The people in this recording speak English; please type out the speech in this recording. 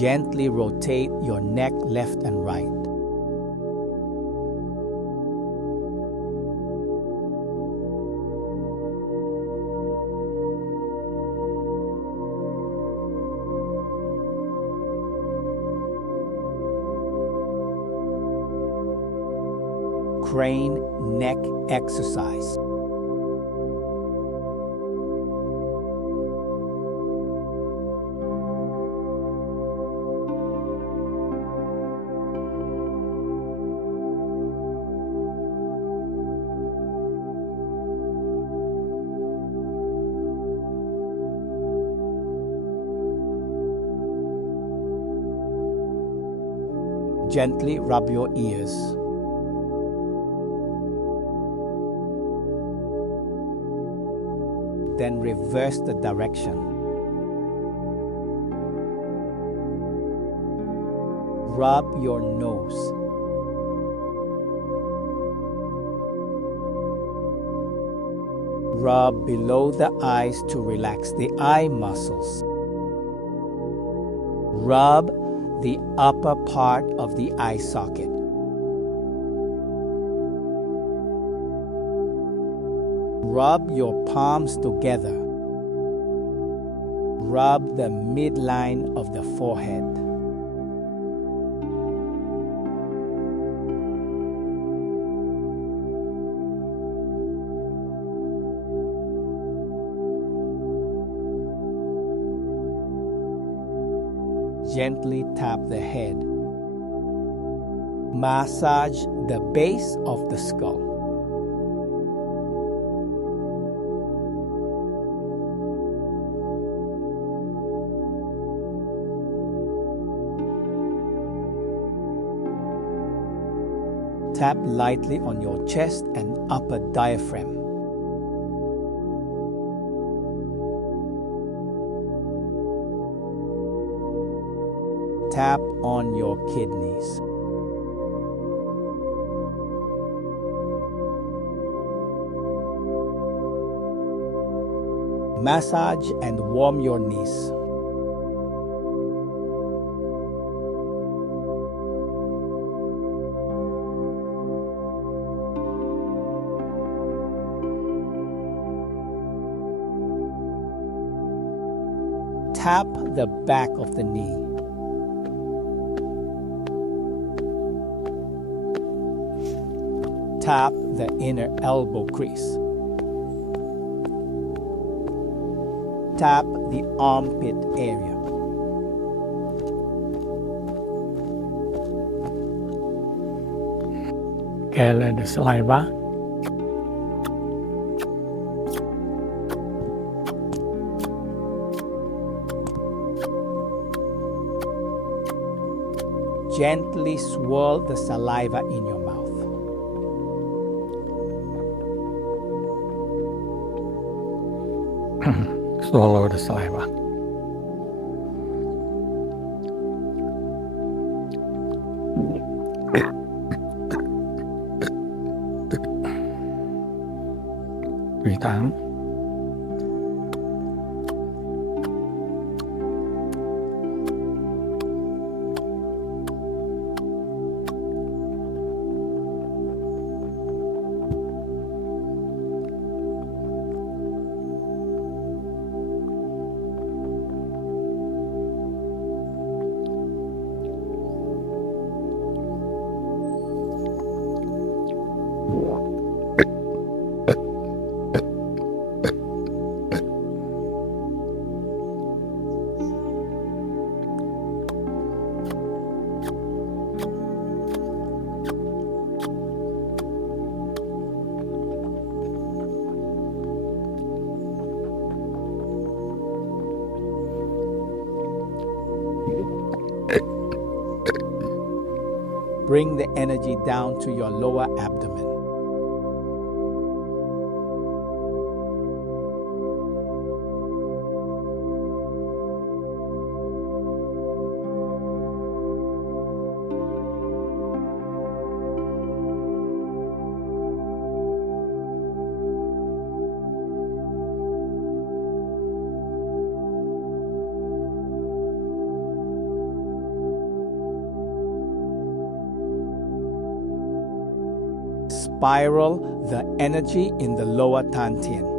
Gently rotate your neck left and right. Crane neck exercise. Gently rub your ears. Then reverse the direction. Rub your nose. Rub below the eyes to relax the eye muscles. Rub the upper part of the eye socket. Rub your palms together. Rub the midline of the forehead. Gently tap the head. Massage the base of the skull. Tap lightly on your chest and upper diaphragm. Tap on your kidneys. Massage and warm your knees. Tap the back of the knee. Tap the inner elbow crease. Tap the armpit area. Gather the saliva. Gently swirl the saliva in your mouth. Swallow the saliva. Three times. Bring the energy down to your lower abdomen. spiral the energy in the lower Tan Tien.